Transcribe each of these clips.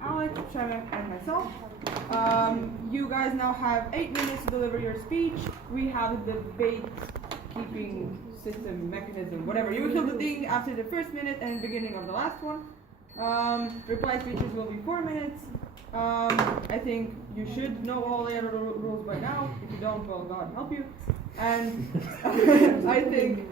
Alex, Shemek, and myself. You guys now have 8 minutes to deliver your speech. We have the debate keeping system, mechanism, whatever. You will kill the thing after the first minute and beginning of the last one. Reply speeches will be 4 minutes. I think you should know all the other rules by now. If you don't, well, God help you. And I think,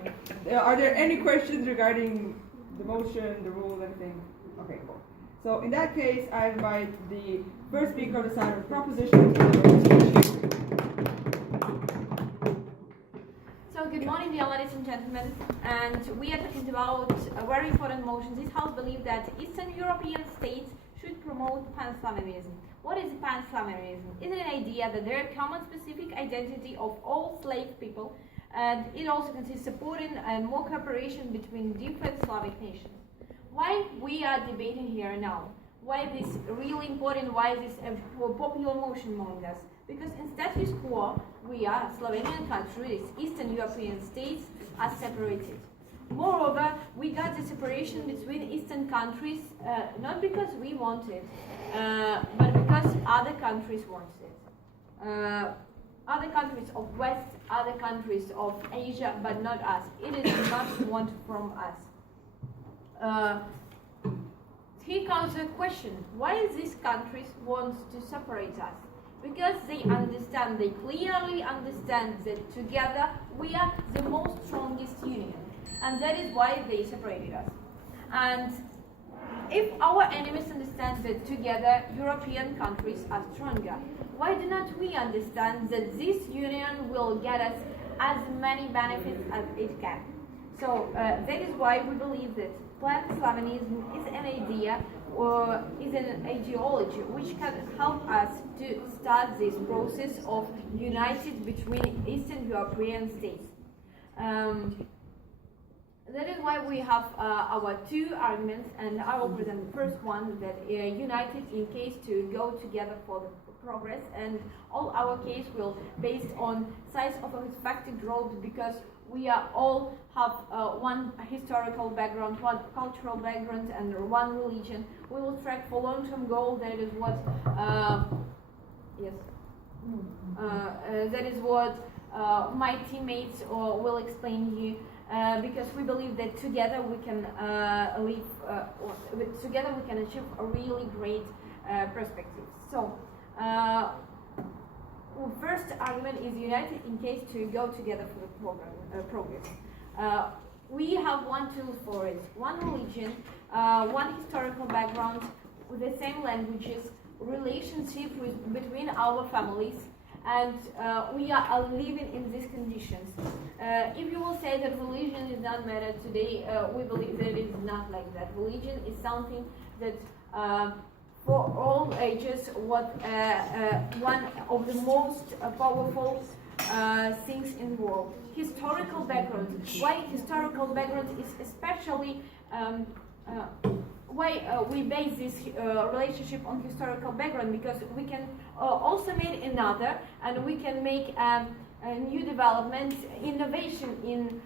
are there any questions regarding the motion, the rules, anything? Okay, cool. So in that case, I invite the first speaker of the side of proposition to deliver the speech. So good morning, dear ladies and gentlemen, and we are talking about a very important motion. This House believes that Eastern European states should promote pan-Slavism. What is pan-Slavism? It is an idea that there are common specific identity of all slave people, and it also consists supporting and more cooperation between different Slavic nations. Why we are debating here now? Why this really important? Why this a popular motion among us? Because in status quo, we are Slovenian country, Eastern European states are separated. Moreover, we got the separation between Eastern countries not because we wanted, but because other countries wanted it. Other countries of West, other countries of Asia, but not us. It is not want from us. Here comes a question: why these countries want to separate us? Because they understand, they clearly understand that together we are the most strongest union, and that is why they separated us. And if our enemies understand that together European countries are stronger, why do not we understand that this union will get us as many benefits as it can? So that is why we believe that pan-Slavism is an idea or is an ideology which can help us to start this process of united between Eastern European states. That is why we have our two arguments, and I will present the first one, that united in case to go together for the progress, and all our case will based on size of a respective road, because we are all have one historical background, one cultural background, and one religion. We will track for long-term goal. That is what that is what my teammates will explain you. Because we believe that together we can together we can achieve a really great perspective. So, first argument is united in case to go together for the progress. We have one tool for it: one religion, one historical background, with the same languages, relationship between our families. And we are living in these conditions. If you will say that religion is not matter today, we believe that it is not like that. Religion is something that for all ages, what one of the most powerful things in the world. Historical background. Why historical background is especially why we base this relationship on historical background, because we can also make another, and we can make a new development, innovation in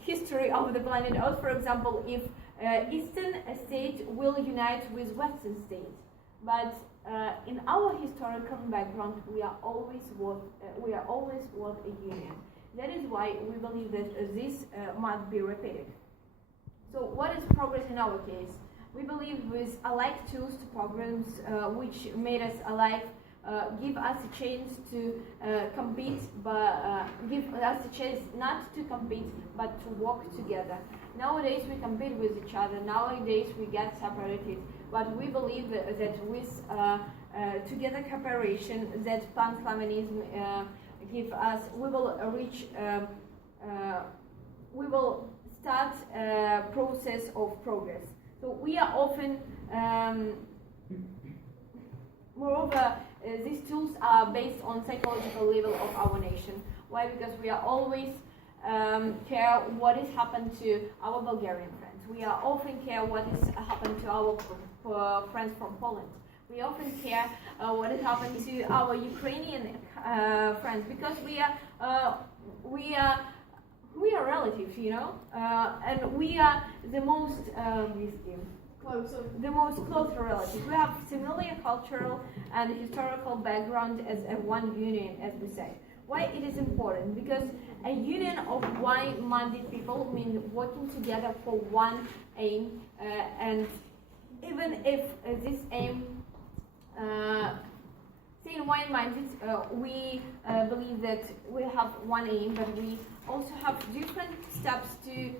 history of the planet Earth. For example, if Eastern state will unite with Western state, but in our historical background, we are always what a union. That is why we believe that this must be repeated. So what is progress in our case? We believe with alike tools to programs which made us alike, give us a chance to compete, but give us a chance not to compete, but to work together. Nowadays we compete with each other, nowadays we get separated, but we believe that with together cooperation that pan-Slavism give us, we will reach, we will start a process of progress. So we are often, moreover, these tools are based on psychological level of our nation. Why? Because we are always care what has happened to our Bulgarian friends. We are often care what has happened to our friends from Poland. We often care what has happened to our Ukrainian friends, because we are relatives, you know, and we are the most the most close relatives. We have similar cultural and historical background as a one union, as we say. Why it is important? Because a union of one-minded people means working together for one aim, and even if this aim saying one-minded, we believe that we have one aim, but we also have different steps to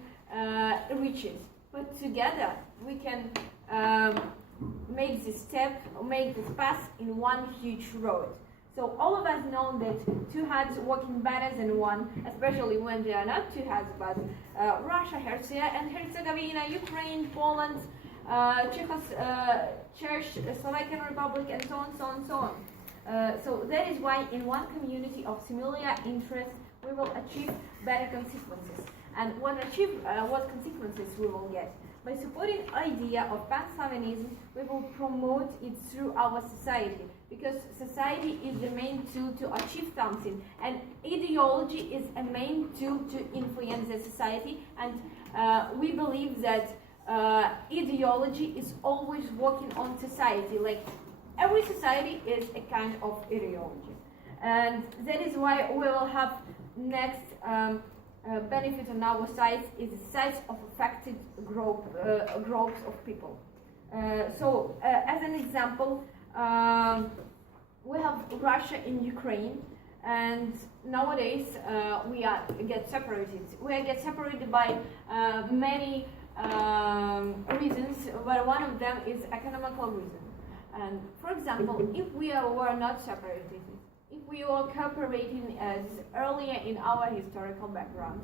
reach it. But together, we can make this path in one huge road. So all of us know that two heads working better than one, especially when they are not two heads, but Russia, Herzegovina, Ukraine, Poland, Czechoslovakian Republic, and so on, so on, so on. So that is why in one community of similar interests, we will achieve better consequences. And what consequences we will get? By supporting idea of pan-Slavianism, we will promote it through our society, because society is the main tool to achieve something, and ideology is a main tool to influence the society, and we believe that ideology is always working on society, like every society is a kind of ideology. And that is why we will have next benefit on our side is the size of affected groups of people. As an example, we have Russia in Ukraine, and nowadays we get separated. We get separated by many reasons, but one of them is economical reason. And for example, if we were not separated, if we were cooperating as earlier in our historical background,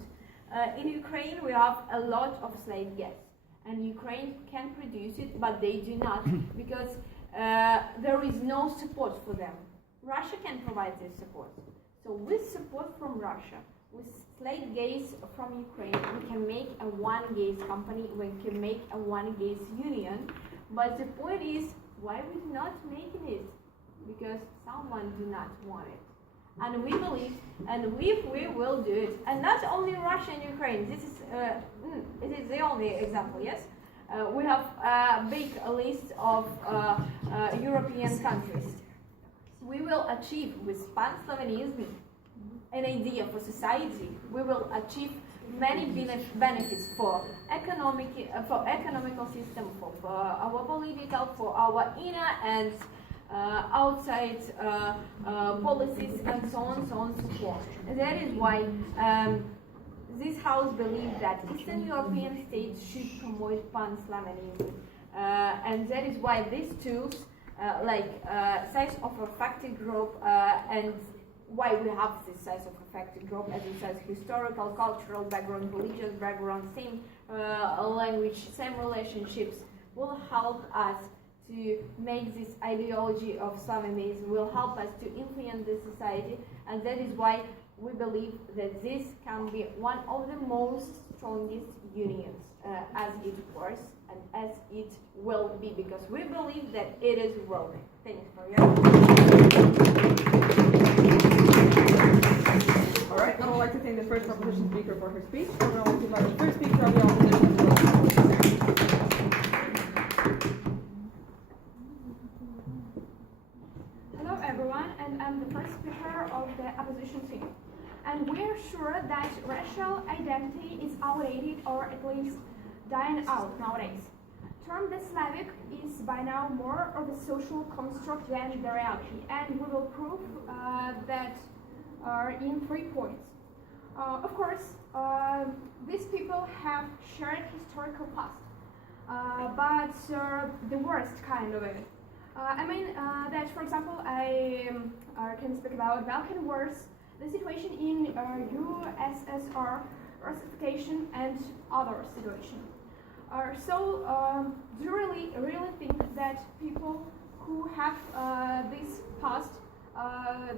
in Ukraine we have a lot of slave gas, and Ukraine can produce it, but they do not, because there is no support for them. Russia can provide this support. So with support from Russia, with slave gas from Ukraine, we can make a one gas company, we can make a one gas union. But the point is, why we not making it? Because someone do not want it. And we believe, and we will do it. And not only Russia and Ukraine, this is, it is the only example, yes? We have a big list of European countries. We will achieve with pan-Slavianism an idea for society. We will achieve many benefits for economical system, for our political, for our inner and outside policies, and so on, so on, so forth. And that is why this house believes that Eastern European states should promote pan-Slavianism, and that is why these tools, like size of affected group, and why we have this size of affected group, as it says, historical, cultural background, religious background, same language, same relationships, will help us to make this ideology of Slavianism, will help us to influence the society, and that is why we believe that this can be one of the most strongest unions as it was and as it will be, because we believe that it is worthy. Thanks for your All right, I would like to thank the first opposition speaker for her speech. I would like to invite the first speaker of the opposition as well. Hello everyone, and I'm the first speaker of the opposition team. And we're sure that racial identity is outdated, or at least dying out nowadays. Term the Slavic is by now more of a social construct than the reality, and we will prove that in 3 points. Of course, these people have shared historical past, but the worst kind of it. I mean that, for example, I can speak about Balkan Wars, the situation in USSR, Russification, and other situations. Do you really think that people who have this past,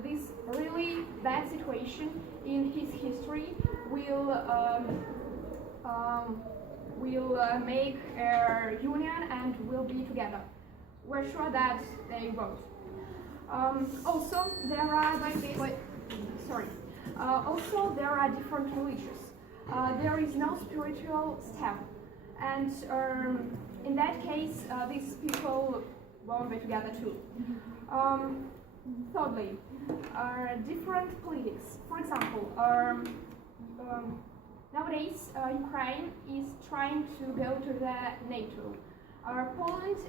this really bad situation in his history will make a union and will be together? We're sure that they won't. Also, there are also there are different religions. There is no spiritual step. and in that case, these people won't be together too. Thirdly, different politics. For example, nowadays Ukraine is trying to go to the NATO. Poland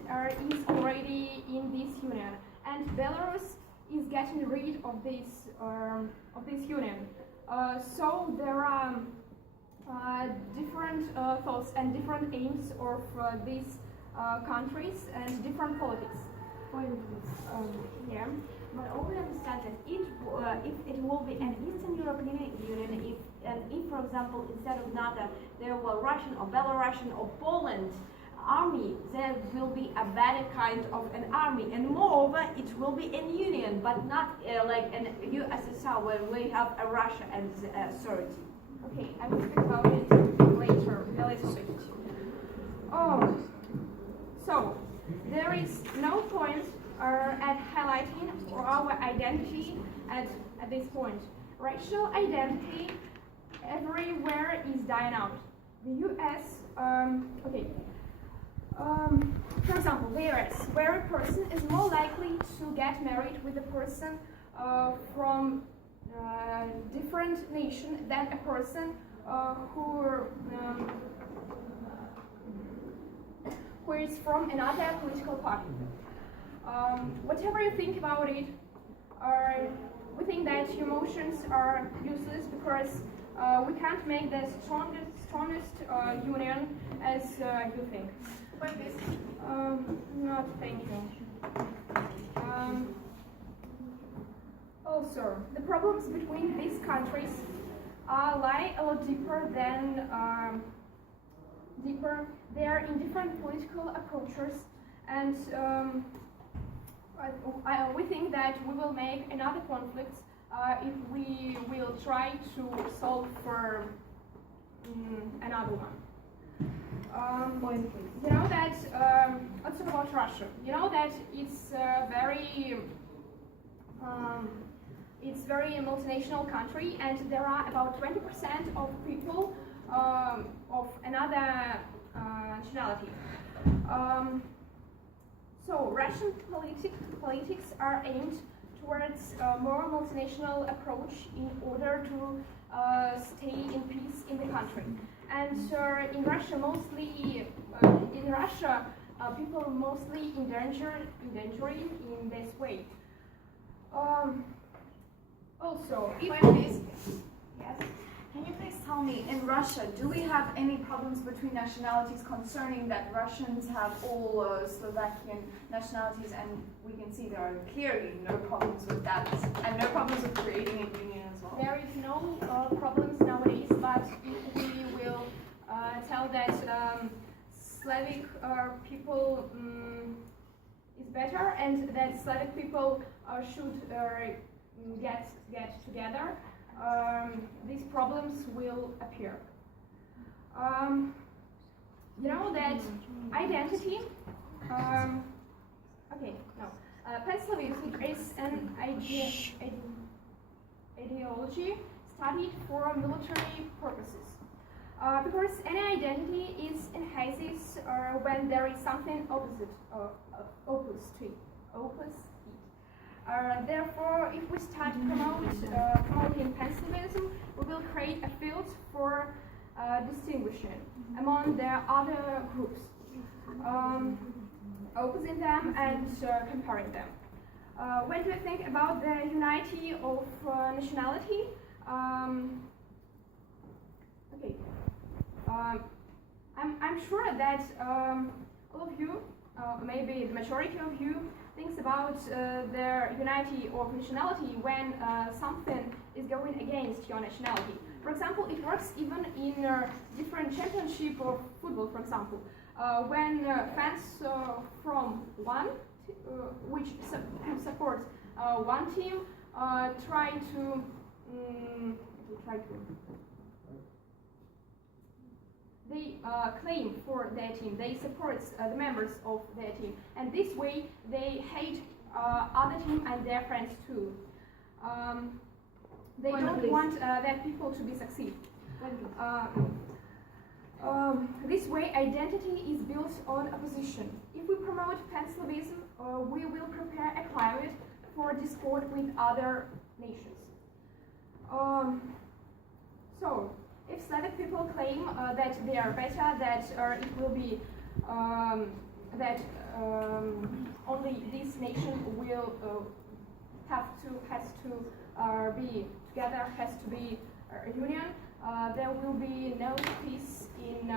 is already in this union, and Belarus is getting rid of this union. So there are different thoughts and different aims of these countries and different politics. Yeah. But all we understand that if it will be an Eastern European Union, if for example instead of NATO there were Russian or Belarusian or Poland army, there will be a better kind of an army, and moreover it will be a union, but not like an USSR where we have a Russia as authority. Okay, I will speak about it later, a little bit. So there is no point at highlighting our identity at this point. Racial identity everywhere is dying out. The US, for example, the US, where a person is more likely to get married with a person from different nation than a person who is from another political party. Whatever you think about it, we think that emotions are useless because we can't make the strongest union as you think. But this Not thinking. Also, the problems between these countries lie a lot deeper than They are in different political approaches, and we think that we will make another conflict if we will try to solve for another one. You know that, let's talk about Russia. You know that it's very multinational country, and there are about 20% of people of another nationality. So Russian politics are aimed towards a more multinational approach in order to stay in peace in the country. And in Russia, people mostly endangering in this way. Also, Yes. Can you please tell me, in Russia, do we have any problems between nationalities concerning that Russians have all Slovakian nationalities, and we can see there are clearly no problems with that, and no problems with creating a union as well? There is no problems nowadays, but we will tell that Slavic people is better, and that Slavic people should get together. These problems will appear. You know that identity. Pan-Slavism is an ideology studied for military purposes. Because any identity is enhances when there is something opposite to it. Therefore, if we start promoting Pan-Slavism, we will create a field for distinguishing among the other groups, opposing them and comparing them. When do you think about the unity of nationality? I'm sure that all of you, maybe the majority of you, thinks about their unity of nationality when something is going against your nationality. For example, it works even in different championship of football, for example. When fans from one, which supports one team, try to they claim for their team, they support the members of their team, and this way they hate other team and their friends too. They don't want their people to be succeed. This way, identity is built on opposition. If we promote pan-Slavism, we will prepare a climate for discord with other nations. So, if Slavic people claim that they are better, that it will be that only this nation will has to be together, has to be a union, there will be no peace in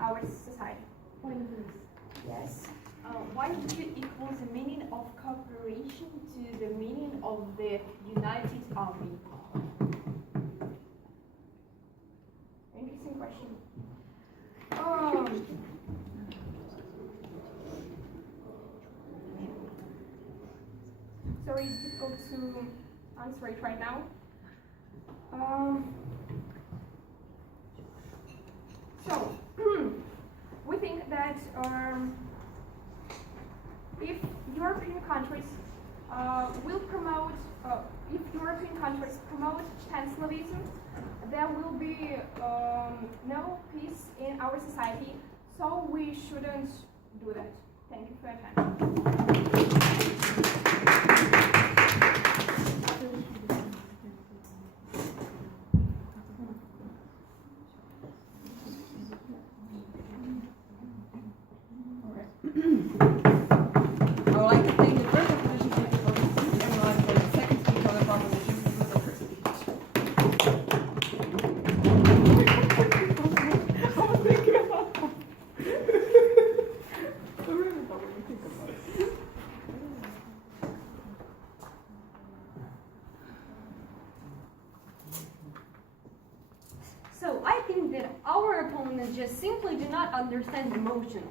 our society. Yes. Why do you equal the meaning of cooperation to the meaning of the United Army? Interesting question. So it's difficult to answer it right now. So we think that if European countries will promote, if European countries promote pan-Slavism, there will be no peace in our society. So we shouldn't do that. Thank you for your time. I would like to thank the first opposition speaker for speaking and I would like for the second speaker on the proposition to the first speech. So I think that our opponents just simply do not understand the motion.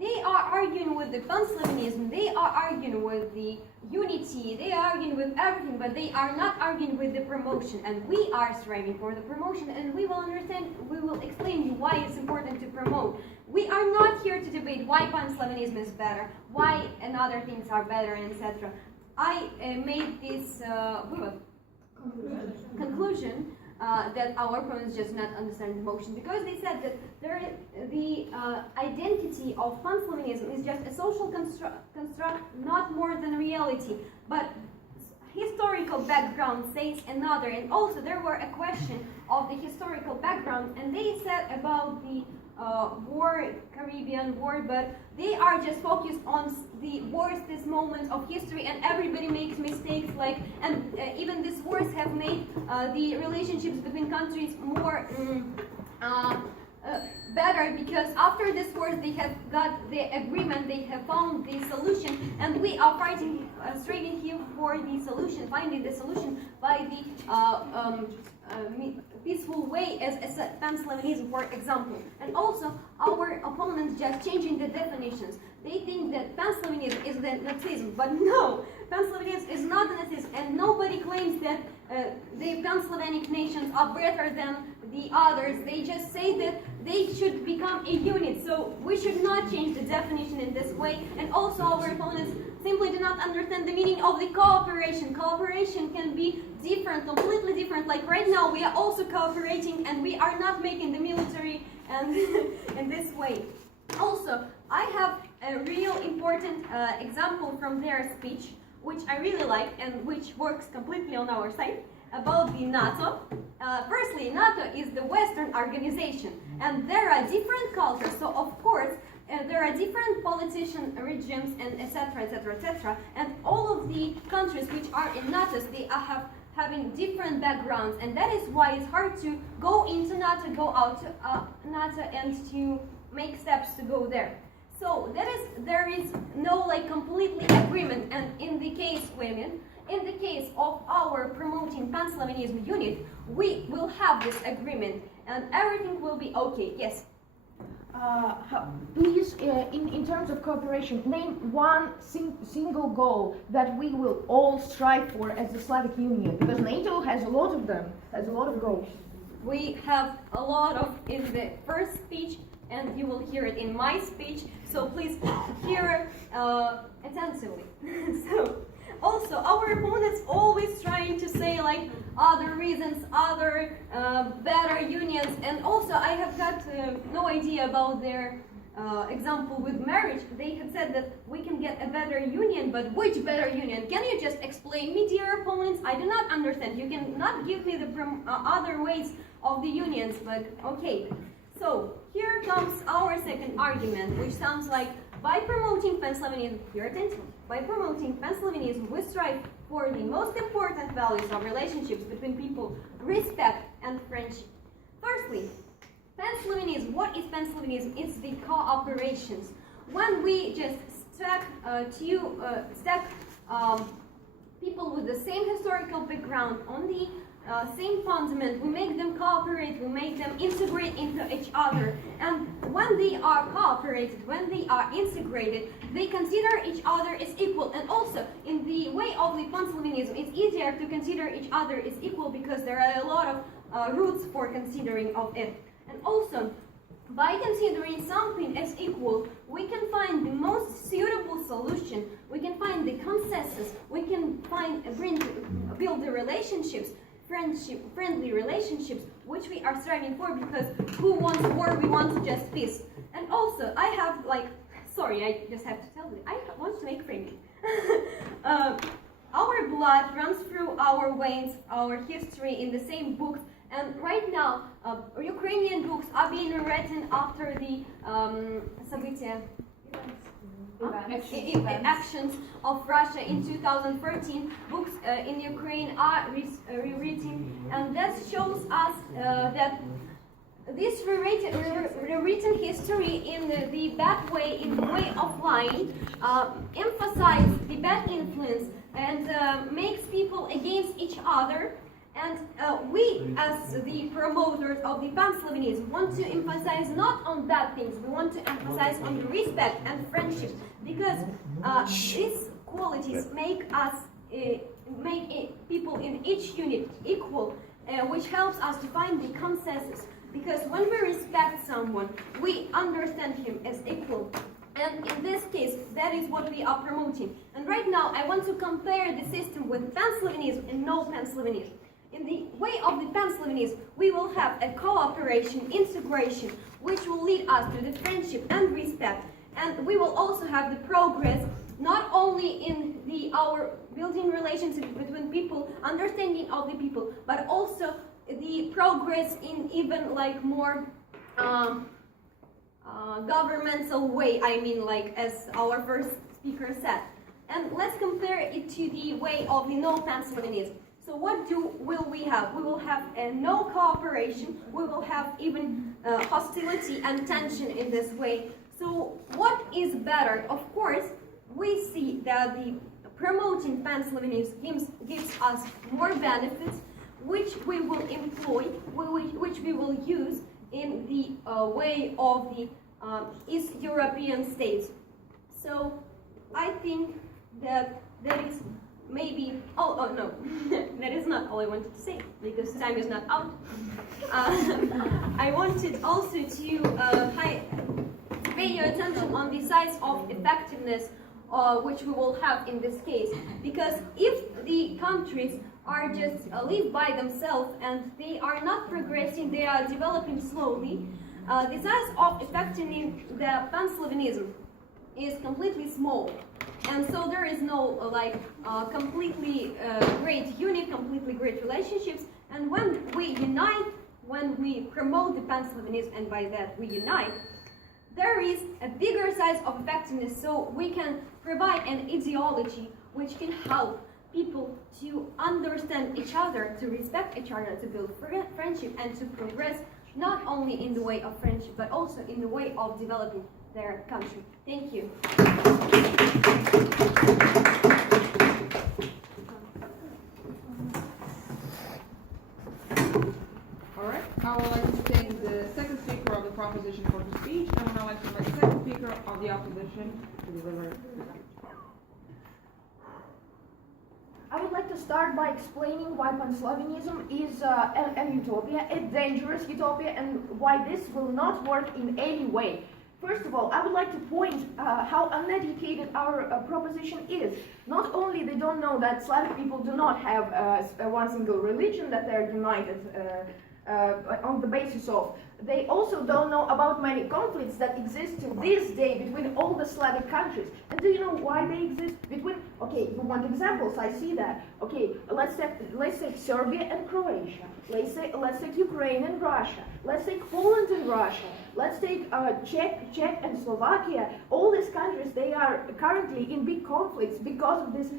They are arguing with the pan-Slavism, they are arguing with the unity, they are arguing with everything, but they are not arguing with the promotion. And we are striving for the promotion, and we will understand, we will explain you why it's important to promote. We are not here to debate why pan-Slavism is better, why another things are better, etc. I made this conclusion that our opponents just not understand the motion, because they said that the identity of pan-Slavism is just a social construct, not more than reality. But historical background says another, and also there were a question of the historical background, and they said about the Caribbean War, but they are just focused on the worstest moments of history, and everybody makes mistakes, and even these wars have made the relationships between countries more better, because after this wars they have got the agreement, they have found the solution, and we are fighting straight in here for the solution, finding the solution by the peaceful way as pan-Slavism, for example. And also our opponents just changing the definitions. They think that pan-Slavism is the Nazism, but no, pan-Slavism is not the Nazism, and nobody claims that the pan-Slavonic nations are better than the others. They just say that they should become a unit, so we should not change the definition in this way. And also our opponents simply do not understand the meaning of the cooperation. Cooperation can be different, completely different. Like right now we are also cooperating, and we are not making the military and in this way. Also, I have a real important example from their speech, which I really like and which works completely on our side, about the NATO. Firstly, NATO is the Western organization, and there are different cultures, so of course there are different politician regimes, and etc, etc, etc, and all of the countries which are in NATO, they are having different backgrounds, and that is why it's hard to go into NATO, go out to NATO, and to make steps to go there. So there is no completely agreement, and in the case women, in the case of our promoting pan-Slavism unit, we will have this agreement, and everything will be okay. Yes. Please, in terms of cooperation, name one single goal that we will all strive for as the Slavic Union, because NATO has a lot of them, has a lot of goals. We have a lot of in the first speech, and you will hear it in my speech, so please hear attentively. So, also, our opponents always trying to say like other reasons, other better unions, and also I have got no idea about their example with marriage. They had said that we can get a better union, but which better union? Can you just explain me, dear opponents? I do not understand. You cannot give me the other ways of the unions, but okay. So here comes our second argument, which sounds like by promoting Pan-Slavianism, pure attention, by promoting Pan-Slavianism, we strive for the most important values of relationships between people, respect and friendship. Firstly, Pan-Slavianism, what is Pan-Slavianism? It's the cooperations. When we just stack people with the same historical background on the same fundament, we make them cooperate, we make them integrate into each other. And when they are cooperated, when they are integrated, they consider each other as equal. And also, in the way of the Pan-Slavianism, it's easier to consider each other as equal because there are a lot of roots for considering of it. And also, by considering something as equal, we can find the most suitable solution, we can find the consensus, we can build the relationships, friendly relationships, which we are striving for, because who wants war? We want just peace. And also, I have sorry, I just have to tell you, I want to make framing. Our blood runs through our veins, our history in the same books. And right now, Ukrainian books are being written after the actions of Russia in 2013. Books in Ukraine are rewritten, and that shows us that this rewritten history in the bad way, in the way of lying, emphasizes the bad influence and makes people against each other. And we, as the promoters of the Pan-Slavianism, want to emphasize not on bad things, we want to emphasize on respect and friendship, because these qualities make us, people in each unit equal, which helps us to find the consensus. Because when we respect someone, we understand him as equal. And in this case, that is what we are promoting. And right now, I want to compare the system with Pan-Slavianism and no Pan-Slavianism. In the way of the Pan-Slavianism, we will have a cooperation, integration, which will lead us to the friendship and respect. And we will also have the progress, not only in our building relationships between people, understanding of the people, but also the progress in even more governmental way, as our first speaker said. And let's compare it to the way of the no Pan-Slavianism. So what will we have? We will have no cooperation, we will have even hostility and tension in this way. So what is better? Of course, we see that the promoting Pan-Slavianism gives us more benefits, which we will employ, which we will use in the way of the East European states. So I think that is maybe, no, that is not all I wanted to say, because time is not out. I wanted also to pay your attention on the size of effectiveness which we will have in this case, because if the countries are just live by themselves and they are not progressing, they are developing slowly, the size of effectiveness the Pan-Slavianism is completely small. And so there is no completely great unit, completely great relationships. And when we unite, when we promote the Pan-Slavianism, and by that we unite, there is a bigger size of effectiveness, so we can provide an ideology which can help people to understand each other, to respect each other, to build friendship, and to progress not only in the way of friendship, but also in the way of developing their country. Thank you. Alright, I would like to thank the second speaker of the proposition for the speech, and I would now like to invite the second speaker of the opposition to deliver the speech. I would like to start by explaining why Pan-Slavianism is a utopia, a dangerous utopia, and why this will not work in any way. First of all, I would like to point how uneducated our proposition is. Not only they don't know that Slavic people do not have one single religion that they're united on the basis of, they also don't know about many conflicts that exist to this day between all the Slavic countries. And do you know why they exist? Okay, you want examples, I see that. Okay, let's take Serbia and Croatia. Let's take Ukraine and Russia. Let's take Poland and Russia. Let's take Czech and Slovakia. All these countries, they are currently in big conflicts because of this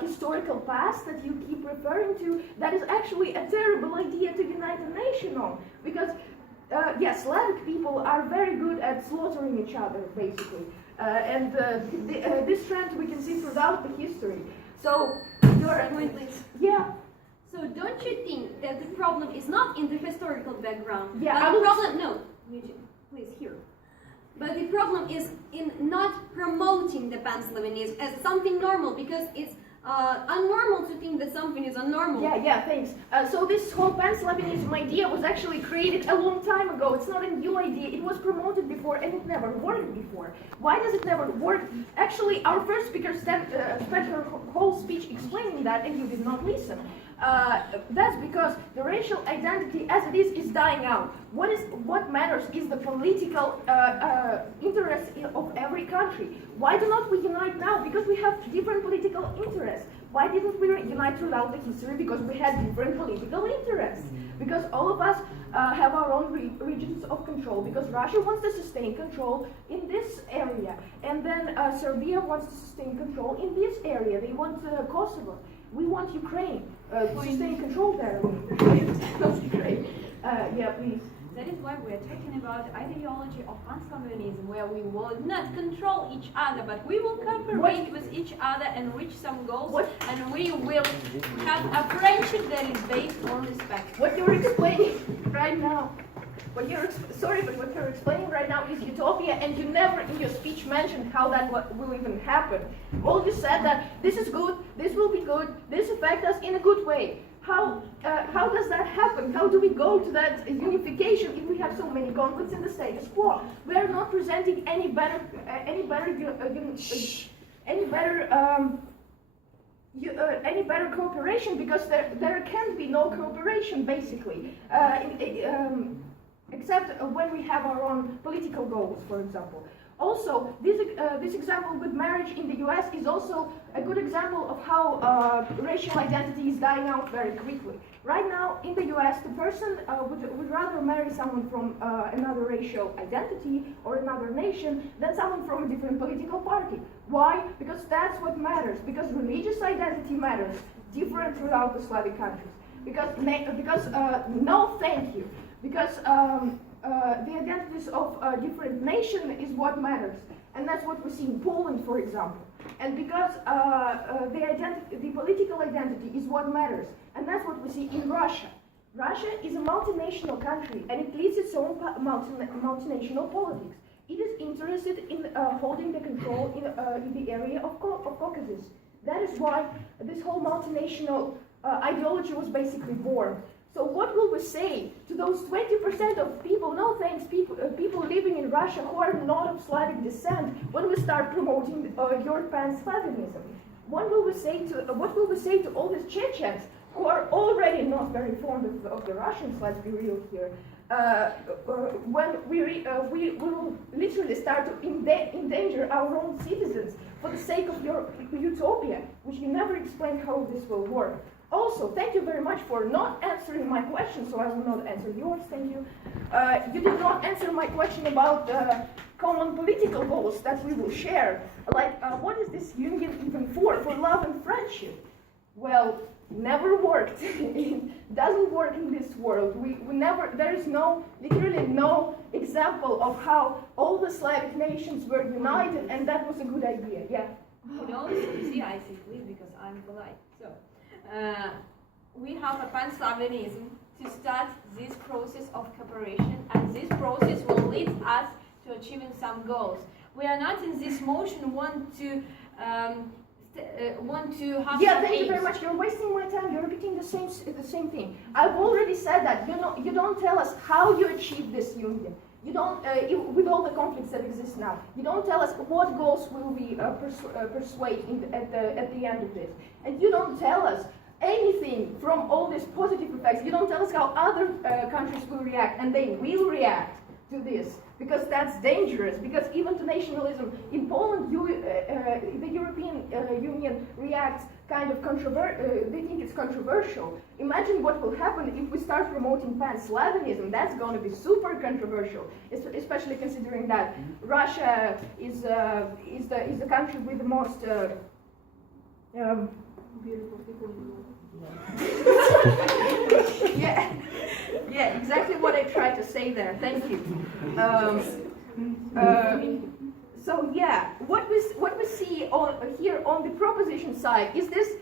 historical past that you keep referring to. That is actually a terrible idea to unite a nation on. Because yes, Slavic people are very good at slaughtering each other, basically. And this trend we can see throughout the history. So, Wait, please. yeah. So don't you think that the problem is not in the historical background? Yeah, but I the would- problem, no, Eugene, please hear. But the problem is in not promoting the pan-Slavinism as something normal, because it's unnormal to think that something is unnormal. Yeah, thanks. So this whole pan-Slavinism idea was actually created a long time ago. It's not a new idea. It was promoted before and it never worked before. Why does it never work? Actually, our first speaker spent her whole speech explaining that and you did not listen. That's because the racial identity as it is dying out. What matters is the political interest of every country. Why do not we unite now? Because we have different political interests. Why didn't we unite throughout the history? Because we had different political interests. Because all of us have our own regions of control. Because Russia wants to sustain control in this area. And then Serbia wants to sustain control in this area. They want Kosovo. We want Ukraine to sustain control there. Not Ukraine. Yeah, please. That is why we are talking about the ideology of pan-Slavianism, where we will not control each other, but we will cooperate with each other and reach some goals, and we will have a friendship that is based on respect. What you're explaining right now, what you're explaining right now is utopia, and you never in your speech mentioned how that will even happen. All you said that this is good, this will be good, this affects us in a good way. How does that happen? How do we go to that unification if we have so many conflicts in the status quo? We are not presenting any better cooperation, because there can be no cooperation basically, except when we have our own political goals, for example. Also, this example with marriage in the US is also a good example of how racial identity is dying out very quickly. Right now, in the US, the person would rather marry someone from another racial identity or another nation than someone from a different political party. Why? Because that's what matters. Because religious identity matters, different throughout the Slavic countries. Because no, thank you. Because the identities of different nations is what matters, and that's what we see in Poland, for example. And because the political identity is what matters, and that's what we see in Russia. Russia is a multinational country, and it leads its own multinational politics. It is interested in holding the control in the area of Caucasus. That is why this whole multinational ideology was basically born. So what will we say to those 20% of people, no thanks, people living in Russia who are not of Slavic descent, when we start promoting your pan-Slavianism? What will we say to all these Chechens who are already not very fond of the Russians, let's be real here, when we will literally start to endanger our own citizens for the sake of your utopia, which you never explained how this will work. Also, thank you very much for not answering my question, so I will not answer yours, thank you. You did not answer my question about common political goals that we will share. Like, what is this union even for love and friendship? Well, never worked. It doesn't work in this world. There is literally no example of how all the Slavic nations were united, and that was a good idea, yeah. You know, see, I say please because I'm polite. So, we have a pan-Slavianism to start this process of cooperation, and this process will lead us to achieving some goals. We are not in this motion want to have yeah, some thank you aims. very much. You're wasting my time. You're repeating the same thing. I've already said that. You don't tell us how you achieve this union. You don't, with all the conflicts that exist now, you don't tell us what goals will we persuade at the end of this. And you don't tell us anything from all these positive effects. You don't tell us how other countries will react, and they will react to this, because that's dangerous, because even to nationalism, in Poland, the European Union reacts kind of they think it's controversial. Imagine what will happen if we start promoting pan-Slavianism. That's going to be super controversial, especially considering that Russia is the country with the most beautiful people in the world. Yeah, exactly what I tried to say there. Thank you. So yeah, what we see here on the proposition side is this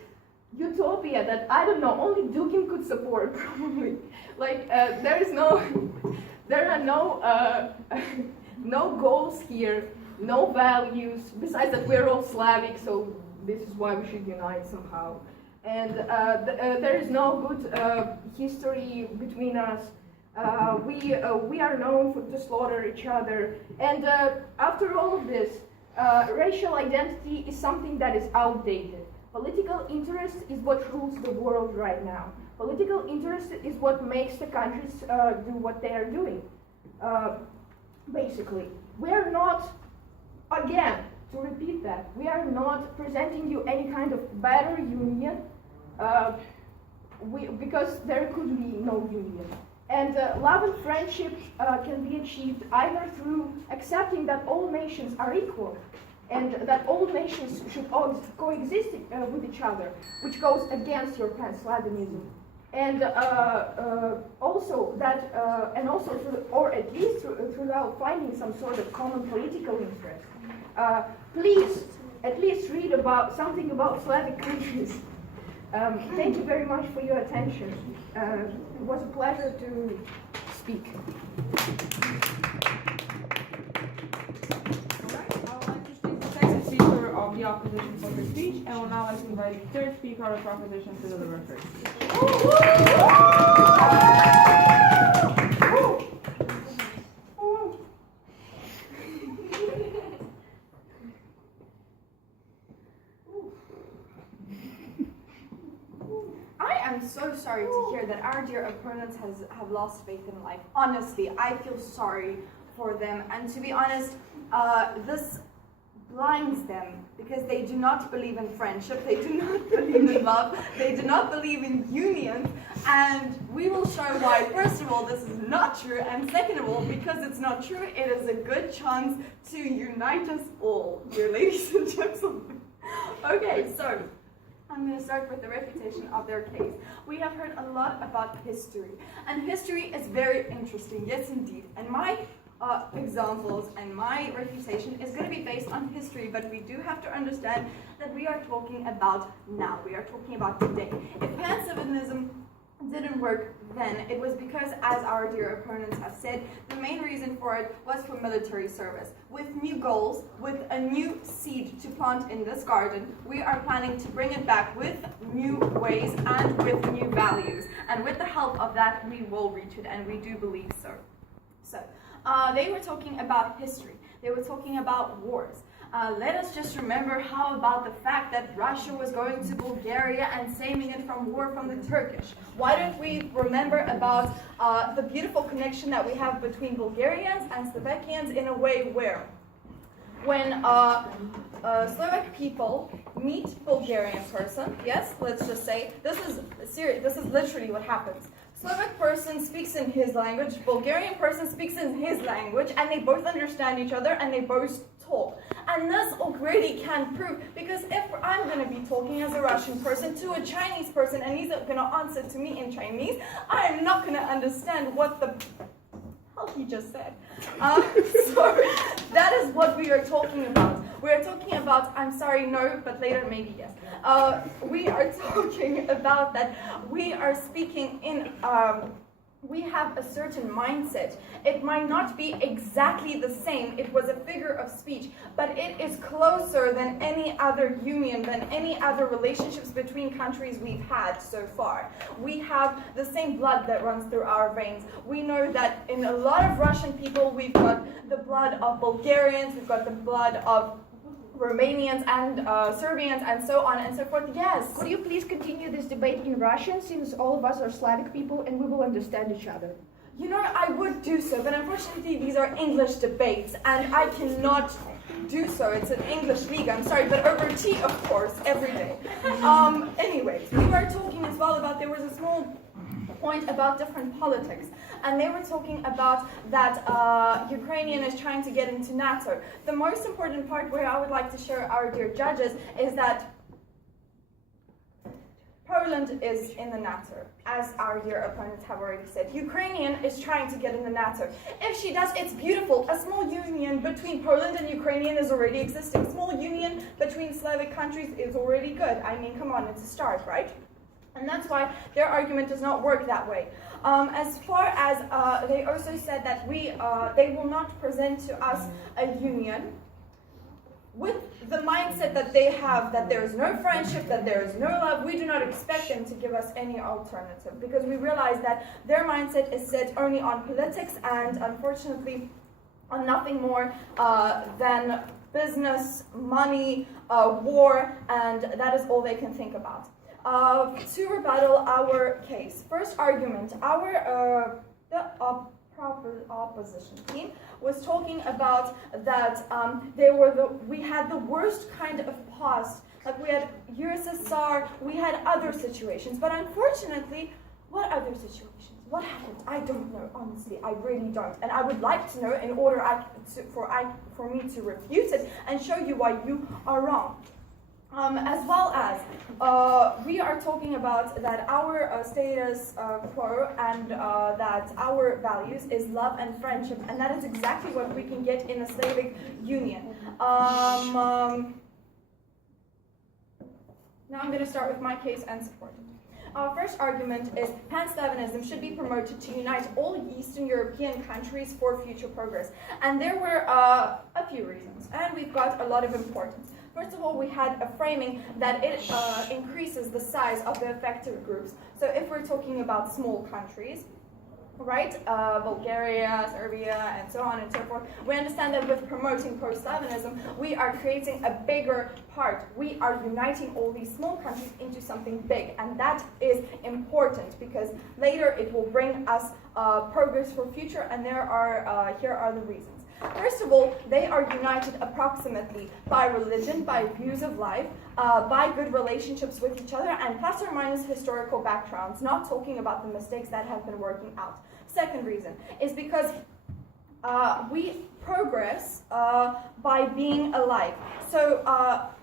utopia that, I don't know, only Dugin could support probably. Like there are no goals here, no values. Besides that, we're all Slavic, so this is why we should unite somehow. And there is no good history between us. We are known to slaughter each other. And after all of this, racial identity is something that is outdated. Political interest is what rules the world right now. Political interest is what makes the countries do what they are doing. Basically, we're not, again, to repeat that, we are not presenting you any kind of better union, because there could be no union. And love and friendship can be achieved either through accepting that all nations are equal, and that all nations should coexist with each other, which goes against your pan-Slavianism. And also that, or at least throughout finding some sort of common political interest. Please, at least read about something about Slavic countries. Thank you very much for your attention. It was a pleasure to speak. Alright, I would like to introduce the second speaker of the opposition for the speech, and will now like to invite the third speaker of the proposition to deliver first. I'm so sorry to hear that our dear opponents have lost faith in life. Honestly, I feel sorry for them, and to be honest, this blinds them, because they do not believe in friendship, they do not believe in love, they do not believe in unions, and we will show why. First of all, this is not true, and second of all, because it's not true, it is a good chance to unite us all, dear ladies and gentlemen. Okay, so I'm going to start with the refutation of their case. We have heard a lot about history, and history is very interesting, yes indeed. And my examples and my refutation is going to be based on history, but we do have to understand that we are talking about now. We are talking about today. If pan-Slavianism didn't work then, it was because, as our dear opponents have said, the main reason for it was for military service. With new goals, with a new seed to plant in this garden, we are planning to bring it back with new ways and with new values. And with the help of that, we will reach it, and we do believe so. So, they were talking about history. They were talking about wars. Let us just remember how about the fact that Russia was going to Bulgaria and saving it from war from the Turkish. Why don't we remember about the beautiful connection that we have between Bulgarians and Slovakians in a way where when Slovak people meet Bulgarian person, yes, let's just say, this is serious, this is literally what happens. Slovak person speaks in his language, Bulgarian person speaks in his language, and they both understand each other and they both talk. And this already can prove, because if I'm going to be talking as a Russian person to a Chinese person and he's going to answer to me in Chinese, I'm not going to understand what the hell he just said. So that is what we are talking about. We are talking about, I'm sorry, no, but later maybe yes. We are talking about that we are speaking in we have a certain mindset. It might not be exactly the same, it was a figure of speech, but it is closer than any other union, than any other relationships between countries we've had so far. We have the same blood that runs through our veins. We know that in a lot of Russian people, we've got the blood of Bulgarians, we've got the blood of Romanians and Serbians and so on and so forth. Yes. Could you please continue this debate in Russian, since all of us are Slavic people and we will understand each other? You know, I would do so, but unfortunately these are English debates and I cannot do so. It's an English league, I'm sorry, but over tea, of course, every day. Anyways, we were talking as well about, there was a small point about different politics, and they were talking about that Ukrainian is trying to get into NATO. The most important part where I would like to show our dear judges is that Poland is in the NATO, as our dear opponents have already said. Ukrainian is trying to get in the NATO. If she does, it's beautiful. A small union between Poland and Ukrainian is already existing. A small union between Slavic countries is already good. I mean, come on, it's a start, right? And that's why their argument does not work that way. As far as they also said that they will not present to us a union with the mindset that they have, that there is no friendship, that there is no love. We do not expect them to give us any alternative, because we realize that their mindset is set only on politics and, unfortunately, on nothing more than business, money, war, and that is all they can think about. To rebuttal our case, first argument, the opposition team was talking about that we had the worst kind of past, like we had USSR, we had other situations, but unfortunately, what other situations? What happened? I don't know, honestly, I really don't, and I would like to know in order for me to refute it and show you why you are wrong. As well as we are talking about that our status quo and that our values is love and friendship, and that is exactly what we can get in a Slavic union. Now I'm going to start with my case and support it. Our first argument is Pan-Slavism should be promoted to unite all Eastern European countries for future progress. And there were a few reasons, and we've got a lot of importance. First of all, we had a framing that it increases the size of the affected groups. So if we're talking about small countries, right, Bulgaria, Serbia, and so on and so forth, we understand that with promoting pro-Slavism, we are creating a bigger part. We are uniting all these small countries into something big, and that is important because later it will bring us progress for future, and here are the reasons. First of all, they are united approximately by religion, by views of life, by good relationships with each other, and plus or minus historical backgrounds, not talking about the mistakes that have been working out. Second reason is because we progress by being alike. So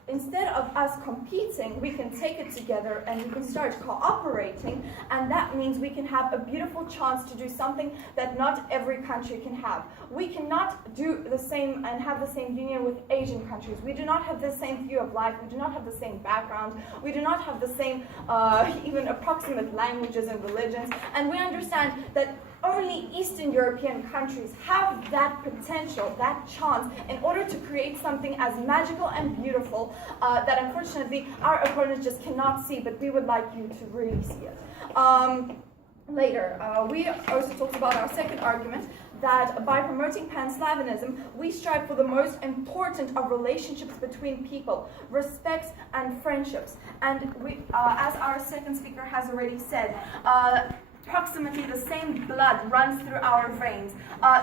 instead of us competing, we can take it together and we can start cooperating, and that means we can have a beautiful chance to do something that not every country can have. We cannot do the same and have the same union with Asian countries. We do not have the same view of life, we do not have the same background, we do not have the same even approximate languages and religions, and we understand that only Eastern European countries have that potential, that chance, in order to create something as magical and beautiful that unfortunately our opponents just cannot see, but we would like you to really see it. Later, we also talked about our second argument, that by promoting Pan-Slavism, we strive for the most important of relationships between people, respects and friendships. And we, as our second speaker has already said, approximately the same blood runs through our veins.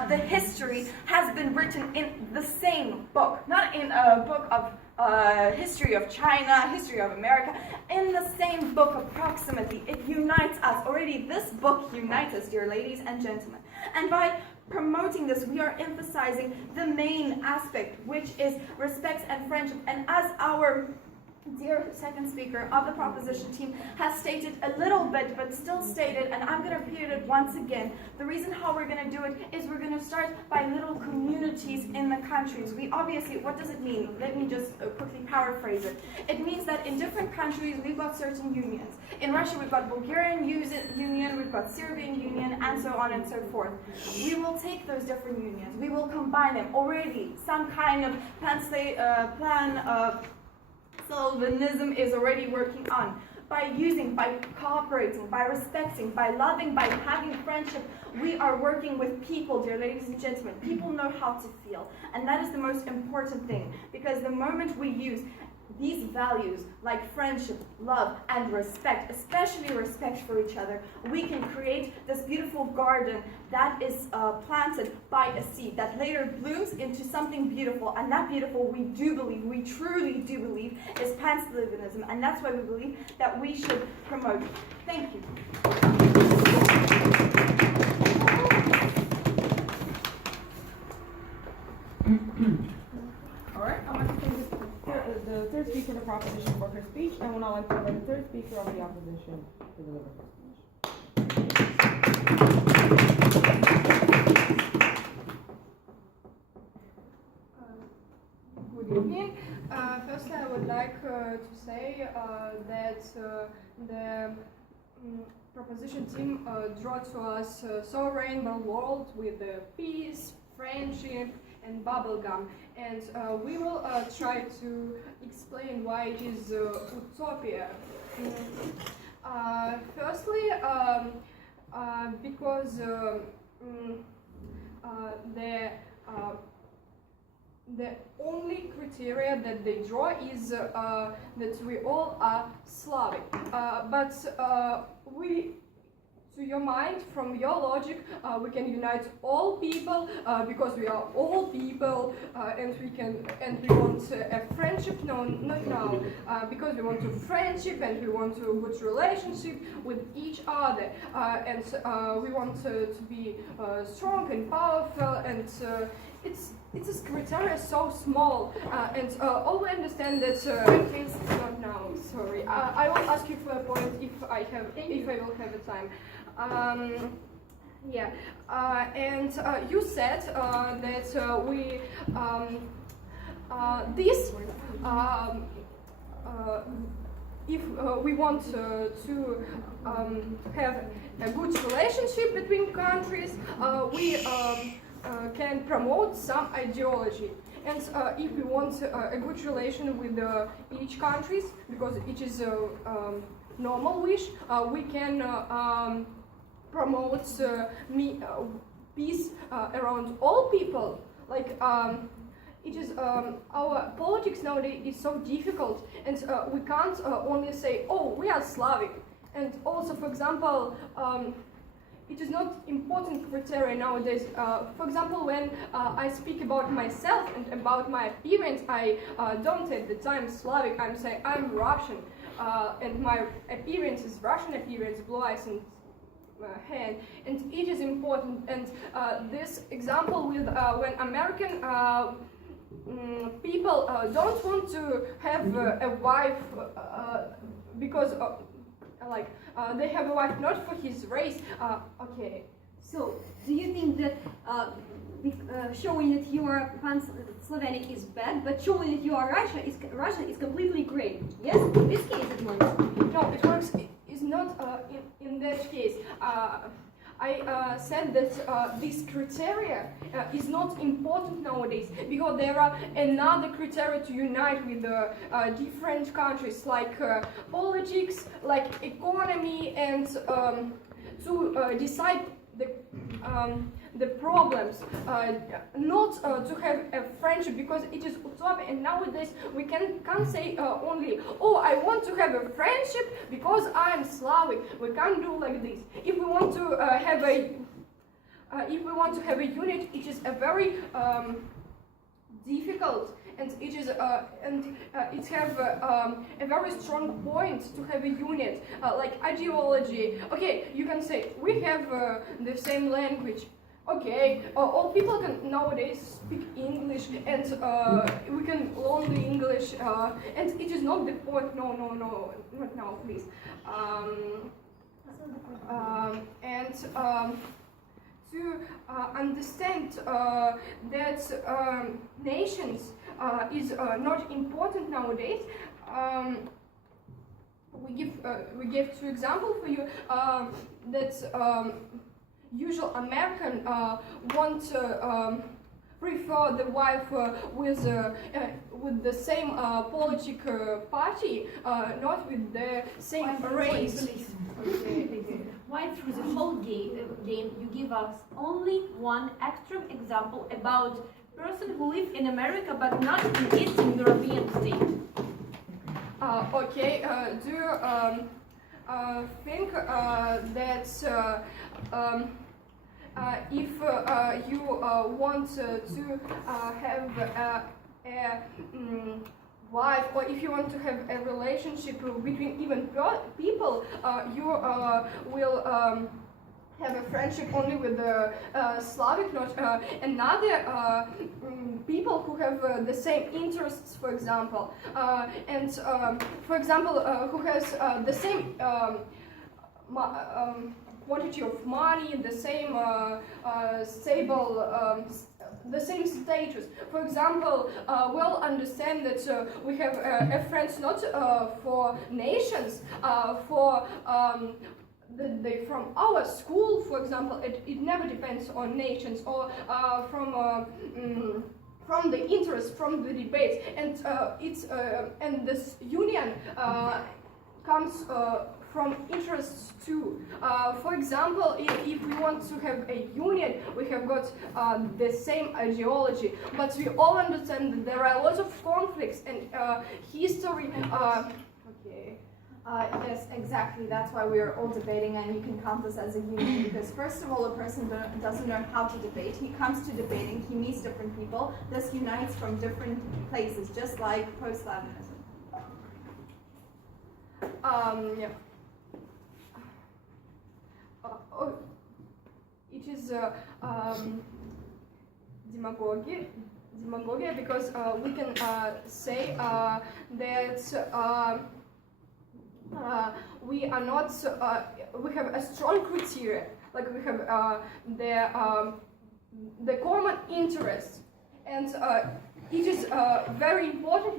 The history has been written in the same book, not in a book of history of China, history of America, in the same book approximately. It unites us. Already this book unites us, dear ladies and gentlemen. And by promoting this, we are emphasizing the main aspect, which is respect and friendship. And as our dear second speaker of the proposition team has stated a little bit, but still stated, and I'm going to repeat it once again. The reason how we're going to do it is we're going to start by little communities in the countries. We obviously, what does it mean? Let me just quickly paraphrase it. It means that in different countries, we've got certain unions. In Russia, we've got Bulgarian union, we've got Serbian union, and so on and so forth. We will take those different unions. We will combine them. Already, some kind of plan of Salvinism is already working on. By cooperating, by respecting, by loving, by having friendship, we are working with people, dear ladies and gentlemen. People know how to feel. And that is the most important thing. Because the moment we use these values like friendship, love, and respect, especially respect for each other, we can create this beautiful garden that is planted by a seed that later blooms into something beautiful. And that beautiful, we do believe, we truly do believe, is pan-Slavism. And that's why we believe that we should promote it. Thank you. All right, I'm going to take the third speaker of the proposition for her speech, and would now like to invite the third speaker of the opposition to deliver her speech. Good evening. Firstly, I would like to say that the proposition team draw to us so rainbow world with peace, friendship, and bubblegum, and we will try to explain why it is utopia. Firstly, because the only criteria that they draw is that we all are Slavic, but to your mind, from your logic, we can unite all people because we are all people, and we want a friendship. No, not now, because we want to friendship and we want to good relationship with each other, and we want to be strong and powerful, and it's a criteria so small, and all we understand that please not now. Sorry, I will ask you for a point if I will have the time. Yeah, and you said that we if we want to have a good relationship between countries, we can promote some ideology. And if we want a good relation with each countries, because it is a normal wish, we can promote peace around all people. Like it is our politics nowadays is so difficult, and we can't only say, oh, we are Slavic. And also, for example, it is not important criteria nowadays. For example, when I speak about myself and about my appearance, I don't at the time Slavic. I'm saying I'm Russian, and my appearance is Russian appearance, blue eyes and hand, and it is important. And this example with when American people don't want to have a wife because they have a wife not for his race. Okay. So, do you think that showing that you are pan-Slavenic is bad, but showing that you are Russian is completely great? Yes, in this case it works. No, it works. It's not in that case. I said that this criteria is not important nowadays because there are another criteria to unite with different countries, like politics, like economy, and to decide the problems, not to have a friendship, because it is utopia, and nowadays we can't say only, oh, I want to have a friendship because I'm Slavic. We can't do like this. If we want to have a unit, it is a very difficult, and it is it have a very strong point to have a unit, like ideology. Okay, you can say we have the same language, Okay, all people can nowadays speak English, and we can learn the English, and it is not the point. No, not now, please. And to understand that nations is not important nowadays. We give two examples for you that usual American want to prefer the wife with the same political party, not with the same race. Why through the whole game you give us only one extreme example about person who live in America but not in Eastern European state? Okay, do you think that if you want to have a wife, or if you want to have a relationship between even people, you will have a friendship only with the Slavic, not another people who have the same interests, for example, and for example, who has the same quantity of money, the same stable, the same status. For example, we'll understand that we have a friends not for nations, for from our school, for example. It never depends on nations, or from the interest, from the debates, and and this union comes from interests too. For example, if we want to have a union, we have got the same ideology, but we all understand that there are lots of conflicts and history. Okay. Yes, exactly. That's why we are all debating, and you can count this as a union, because first of all, a person doesn't know how to debate. He comes to debating, he meets different people, this unites from different places, just like post-Slavinism. Yeah. It is demagogia, because we can say that we are not. We have a strong criteria, like we have the common interest, and it is very important